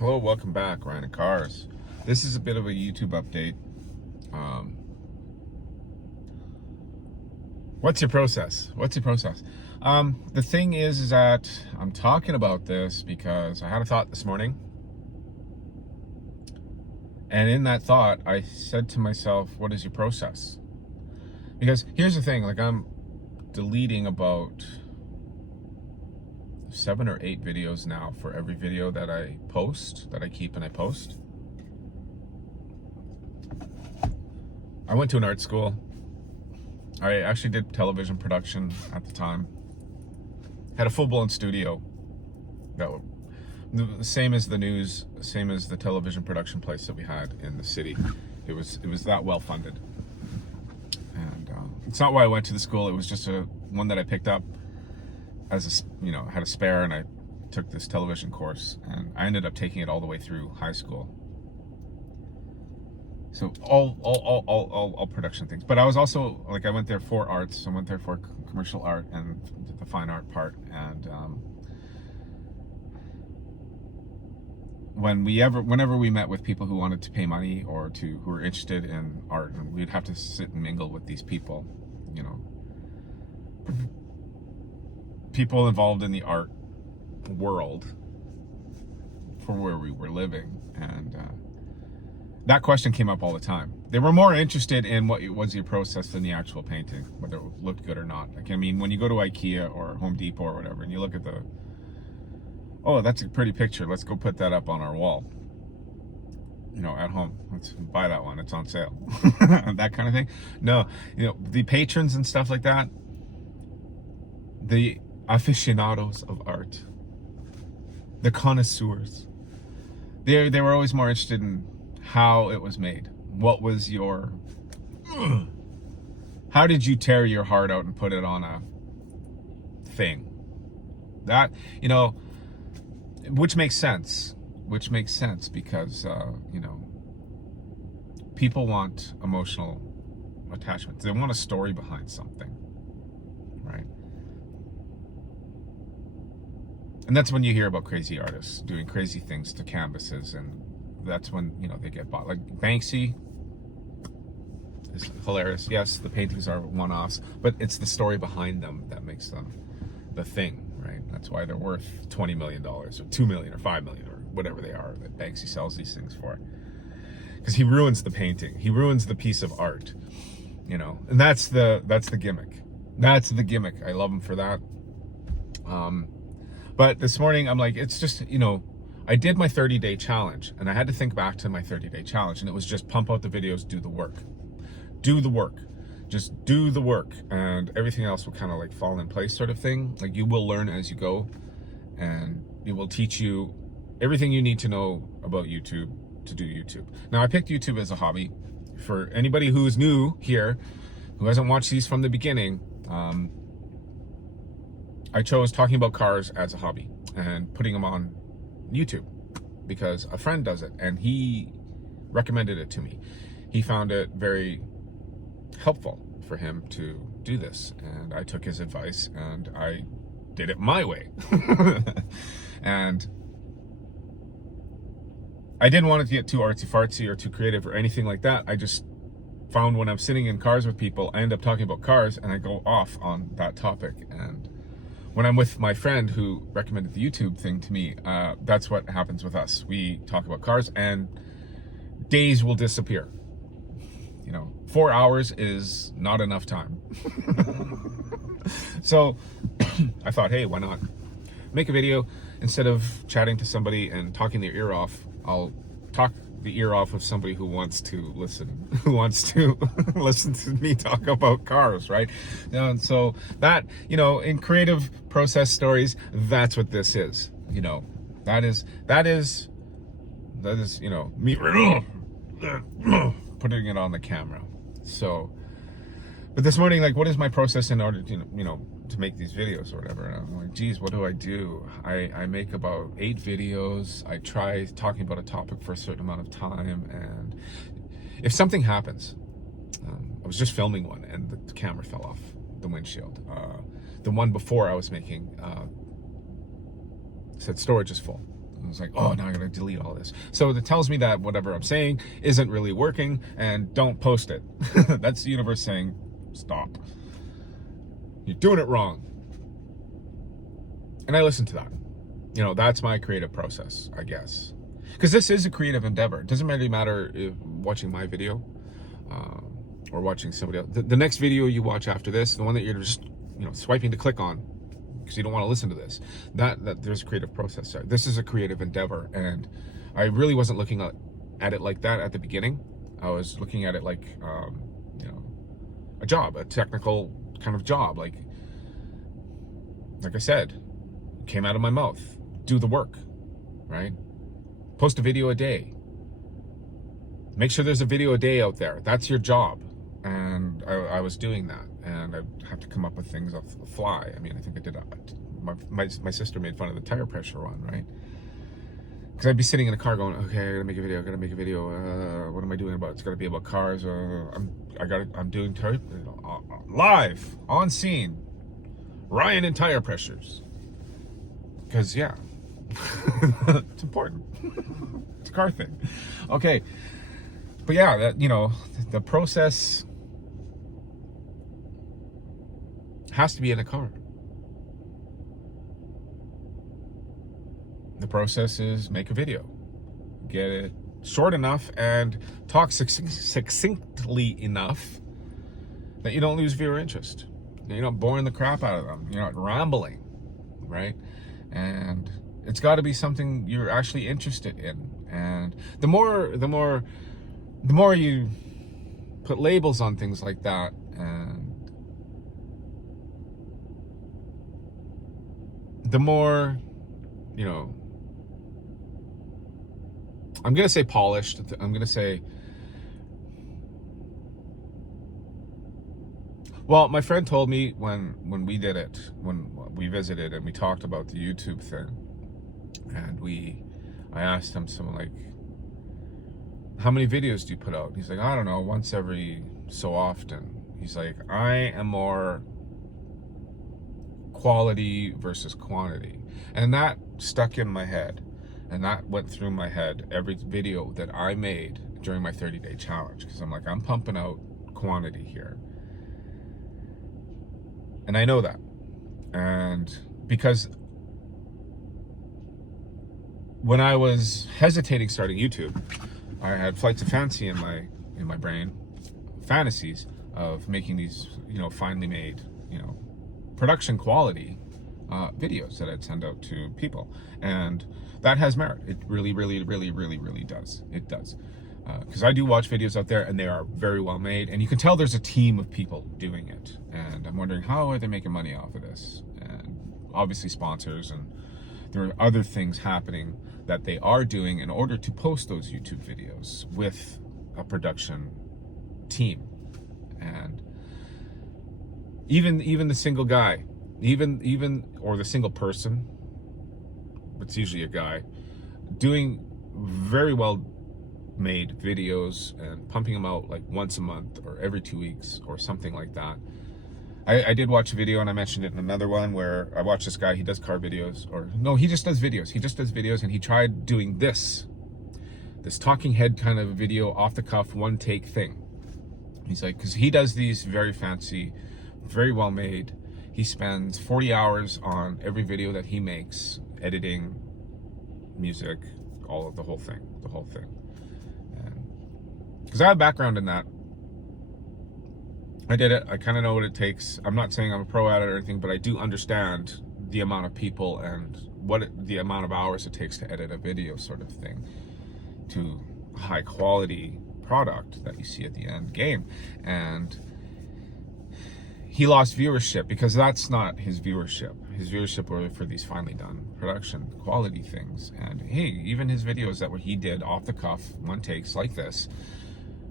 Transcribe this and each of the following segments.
Hello, welcome back, Ryan and Cars. This is a bit of a YouTube update. What's your process? The thing is that I'm talking about this because I had a thought this morning. And in that thought, I said to myself, what is your process? Because here's the thing, like I'm deleting about 7 or 8 videos now for every video that I post, that I keep and I post. I went to an art school. I actually did television production at the time. Had a full-blown studio. That was the same as the news, same as the television production place that we had in the city. It was that well funded. And it's not why I went to the school. It was just one that I picked up as I had a spare, and I took this television course, and I ended up taking it all the way through high school. So all production things. But I was also, like, I went there for arts. I went there for commercial art and the fine art part. And whenever we met with people who wanted to pay money or who were interested in art, and we'd have to sit and mingle with these people, people involved in the art world for where we were living. And that question came up all the time. They were more interested in what was your process than the actual painting, whether it looked good or not. Like, I mean, when you go to IKEA or Home Depot or whatever, and you look at oh, that's a pretty picture, let's go put that up on our wall, at home, let's buy that one, it's on sale. That kind of thing. No, the patrons and stuff like that, the aficionados of art, the connoisseurs, they were always more interested in how it was made. What was how did you tear your heart out and put it on a thing? That, which makes sense because, people want emotional attachment. They want a story behind something, right? And that's when you hear about crazy artists doing crazy things to canvases, and that's when, they get bought. Like Banksy is hilarious. Yes, the paintings are one-offs, but it's the story behind them that makes them the thing, right? That's why they're worth $20 million or $2 million or $5 million or whatever they are that Banksy sells these things for. Because he ruins the painting. He ruins the piece of art, and that's the gimmick. That's the gimmick. I love him for that. But this morning I'm like, it's just, I did my 30-day challenge, and I had to think back to my 30-day challenge, and it was just pump out the videos, do the work. Just do the work, and everything else will kind of like fall in place, sort of thing. Like, you will learn as you go, and it will teach you everything you need to know about YouTube to do YouTube. Now, I picked YouTube as a hobby. For anybody who is new here, who hasn't watched these from the beginning, I chose talking about cars as a hobby and putting them on YouTube because a friend does it, and he recommended it to me. He found it very helpful for him to do this, and I took his advice and I did it my way. And I didn't want it to get too artsy-fartsy or too creative or anything like that. I just found when I'm sitting in cars with people, I end up talking about cars and I go off on that topic. And when I'm with my friend who recommended the YouTube thing to me, that's what happens with us. We talk about cars and days will disappear. 4 hours is not enough time. So I thought, hey, why not make a video? Instead of chatting to somebody and talking their ear off, I'll talk the ear off of somebody who wants to listen, listen to me talk about cars, right? And so that, in creative process stories, that's what this is. That is me putting it on the camera. So, but this morning, like, what is my process in order to, to make these videos or whatever? And I'm like, geez, what do? I make about 8 videos. I try talking about a topic for a certain amount of time, and if something happens, I was just filming one and the camera fell off the windshield. The one before I was making said storage is full. I was like, oh, now I gotta delete all this. So it tells me that whatever I'm saying isn't really working and don't post it. That's the universe saying, stop. You're doing it wrong. And I listen to that. You know, that's my creative process, I guess. Because this is a creative endeavor. It doesn't really matter if watching my video or watching somebody else. The next video you watch after this, the one that you're just, you know, swiping to click on because you don't want to listen to this, that there's a creative process there. This is a creative endeavor, and I really wasn't looking at it like that at the beginning. I was looking at it like, you know, a job, a technical kind of job. Like I said, came out of my mouth. Do the work, right? Post a video a day. Make sure there's a video a day out there. That's your job. And I was doing that. And I have to come up with things off the fly. I mean, I think I did. My sister made fun of the tire pressure one, right? Because I'd be sitting in a car going, okay, I gotta make a video. What am I doing about it? It's gotta be about cars. I'm doing live, on scene. Ryan and tire pressures. Because, yeah, it's important. It's a car thing. Okay. But yeah, that, you know, the process has to be in a car. The process is make a video. Get it short enough and talk succinctly enough that you don't lose viewer interest. You're not boring the crap out of them. You're not rambling, right? And it's got to be something you're actually interested in. And the more you put labels on things like that, and the more, you know, I'm gonna say polished. I'm gonna say, well, my friend told me when we did it, when we visited and we talked about the YouTube thing, and I asked him something like, how many videos do you put out? He's like, I don't know, once every so often. He's like, I am more quality versus quantity. And that stuck in my head. And that went through my head every video that I made during my 30-day challenge. Because I'm like, I'm pumping out quantity here. And I know that. And because when I was hesitating starting YouTube, I had flights of fancy in my brain, fantasies of making these, you know, finely made, you know, production quality videos that I'd send out to people. And that has merit. It really, really, really, really, really does. It does. Because I do watch videos out there and they are very well made, and you can tell there's a team of people doing it. And I'm wondering, how are they making money off of this? And obviously sponsors, and there are other things happening that they are doing in order to post those YouTube videos with a production team. And even the single guy, or the single person, it's usually a guy, doing very well made videos and pumping them out like once a month or every 2 weeks or something like that. I did watch a video, and I mentioned it in another one, where I watched this guy. He does car videos, or no, he just does videos. And he tried doing this talking head kind of video, off the cuff, one take thing. He's like, because he does these very fancy, very well made. He spends 40 hours on every video that he makes, editing, music, all of the whole thing. And because I have background in that, I did it. I kind of know what it takes. I'm not saying I'm a pro at it or anything, but I do understand the amount of people and the amount of hours it takes to edit a video, sort of thing, to a high quality product that you see at the end game. And he lost viewership because that's not his viewership. His viewership were for these finely done production quality things. And hey, even his videos that he did off the cuff, one takes like this,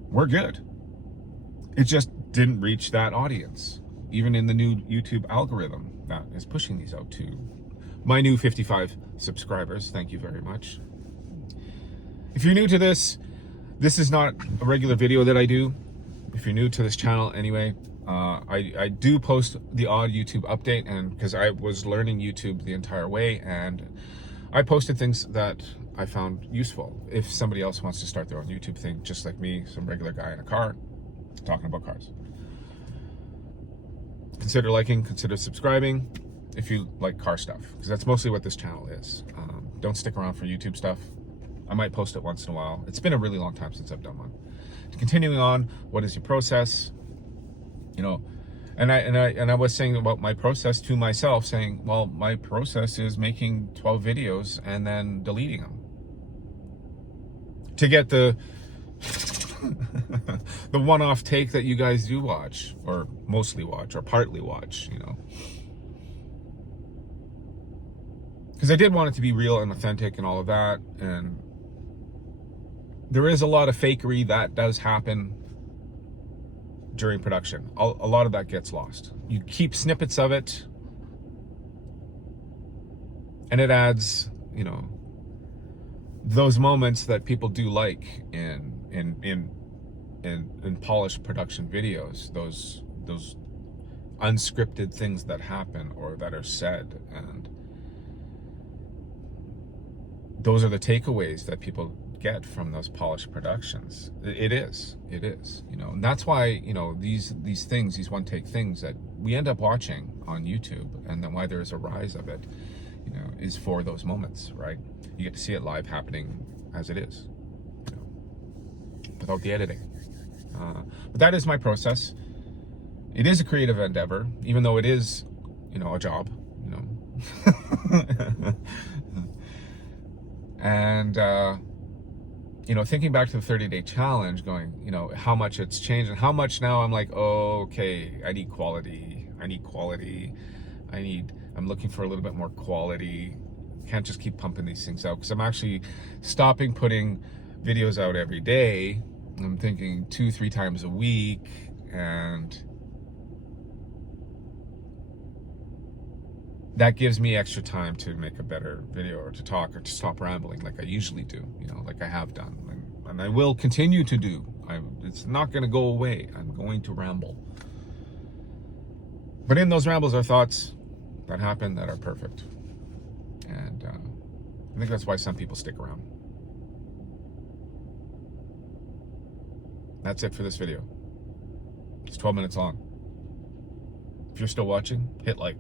were good. It just didn't reach that audience, even in the new YouTube algorithm that is pushing these out to my new 55 subscribers. Thank you very much. If you're new to this is not a regular video that I do. If you're new to this channel anyway, I do post the odd YouTube update, and because I was learning YouTube the entire way, and I posted things that I found useful. If somebody else wants to start their own YouTube thing, just like me, some regular guy in a car talking about cars. Consider liking, consider subscribing if you like car stuff, because that's mostly what this channel is. Don't stick around for YouTube stuff. I might post it once in a while. It's been a really long time since I've done one. Continuing on, what is your process? You know, and I was saying about my process to myself, saying, well, my process is making 12 videos and then deleting them to get the the one-off take that you guys do watch, or mostly watch, or partly watch, you know. Because I did want it to be real and authentic and all of that, and there is a lot of fakery that does happen during production. A lot of that gets lost. You keep snippets of it, and it adds, you know, those moments that people do like in polished production videos, those unscripted things that happen or that are said, and those are the takeaways that people get from those polished productions. It is, you know, and that's why, you know, these things, these one take things that we end up watching on YouTube, and then why there's a rise of it, you know, is for those moments, right? You get to see it live happening as it is, you know, without the editing. But that is my process. It is a creative endeavor, even though it is, you know, a job, you know. And you know, thinking back to the 30-day challenge, going, you know, how much it's changed and how much now I'm like, oh, okay, I need quality. I'm looking for a little bit more quality. Can't just keep pumping these things out, because I'm actually stopping putting videos out every day. I'm thinking 2-3 times a week, and that gives me extra time to make a better video, or to talk, or to stop rambling like I usually do, you know, like I have done, and I will continue to do. It's not going to go away. I'm going to ramble. But in those rambles are thoughts that happen that are perfect. And I think that's why some people stick around. That's it for this video. It's 12 minutes long. If you're still watching, hit like.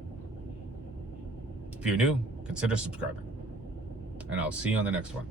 If you're new, consider subscribing. And I'll see you on the next one.